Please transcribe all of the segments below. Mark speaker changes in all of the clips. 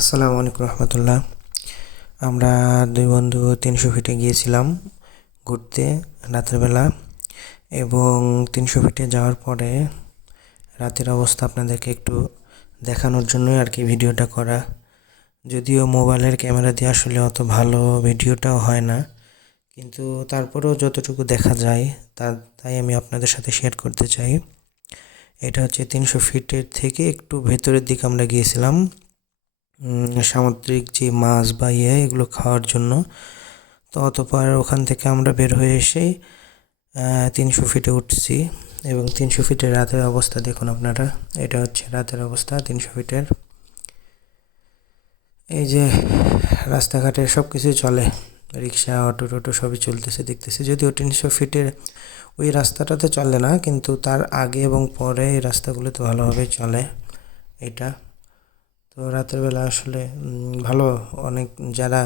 Speaker 1: আসসালামু আলাইকুম রহমতুল্লাহ। আমরা দুই বন্ধু তিনশো ফিটে গিয়েছিলাম ঘুরতে রাতের বেলা এবং তিনশো ফিটে যাওয়ার পরে রাতের অবস্থা আপনাদেরকে একটু দেখানোর জন্যই আর কি ভিডিওটা করা। যদিও মোবাইলের ক্যামেরা দিয়ে আসলে অত ভালো ভিডিওটাও হয় না, কিন্তু তারপরেও যতটুকু দেখা যায় তা, তাই আমি আপনাদের সাথে শেয়ার করতে চাই। এটা হচ্ছে তিনশো ফিটের থেকে একটু ভেতরের দিকে আমরা গিয়েছিলাম। সামুদ্রিক যে মাছ বা ইয়ে এগুলো খাওয়ার জন্য। তো অতপর ওখান থেকে আমরা বের হয়ে এসে তিনশো ফিটে উঠছি। এবং তিনশো ফিটের রাতের অবস্থা দেখুন আপনারা। এটা হচ্ছে রাতের অবস্থা, তিনশো ফিটের। এই যে রাস্তাঘাটে সব কিছুই চলে। রিক্সা, অটো টোটো সবই চলতেছে, দেখতেছি। যদিও তিনশো ফিটের ওই রাস্তাটাতে চলে না, কিন্তু তার আগে এবং পরে এই রাস্তাগুলোতে ভালোভাবে চলে। এটা তো রাতের বেলা আসলে ভালো অনেক যারা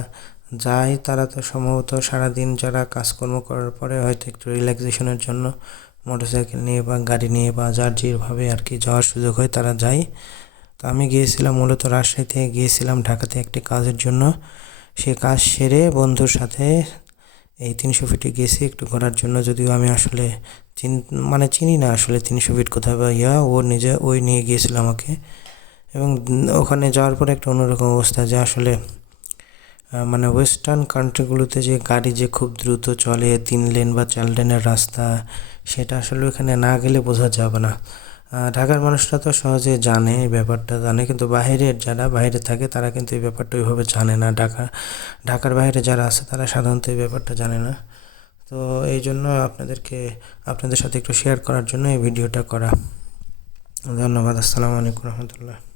Speaker 1: যায় তারা তো সম্ভবত সারাদিন যারা কাজকর্ম করার পরে হয়তো একটু রিল্যাক্সেশনের জন্য মোটরসাইকেল নিয়ে বা গাড়ি নিয়ে বা যার যেভাবে আর কি যাওয়ার সুযোগ হয় তারা যায়। তো আমি গিয়েছিলাম মূলত রাজশাহী থেকে গিয়েছিলাম ঢাকাতে একটি কাজের জন্য। সে কাজ সেরে বন্ধুর সাথে এই তিনশো ফিটে গেছি একটু ঘোরার জন্য। যদিও আমি আসলে চিন মানে চিনি না আসলে তিনশো ফিট কোথায় বা ইয়া, ও নিজে, ওই নিয়ে গিয়েছিল আমাকে। এবং ওখানে যাওয়ার পরে একটা অন্যরকম অবস্থা যে আসলে মানে ওয়েস্টার্ন কান্ট্রিগুলোতে যে গাড়ি যে খুব দ্রুত চলে, তিন লেন বা চার লেনের রাস্তা, সেটা আসলে ওখানে না গেলে বোঝা যাবে না। ঢাকার মানুষরা তো সহজে জানে এই ব্যাপারটা, জানে কিন্তু বাইরের যারা বাইরে থাকে তারা কিন্তু এই ব্যাপারটা ওইভাবে জানে না। ঢাকা, ঢাকার বাইরে যারা আছে তারা সাধারণত এই ব্যাপারটা জানে না। তো এই জন্য আপনাদেরকে, আপনাদের সাথে একটু শেয়ার করার জন্য এই ভিডিওটা করা। ধন্যবাদ, আসসালামু আলাইকুম রহমতুল্লাহ।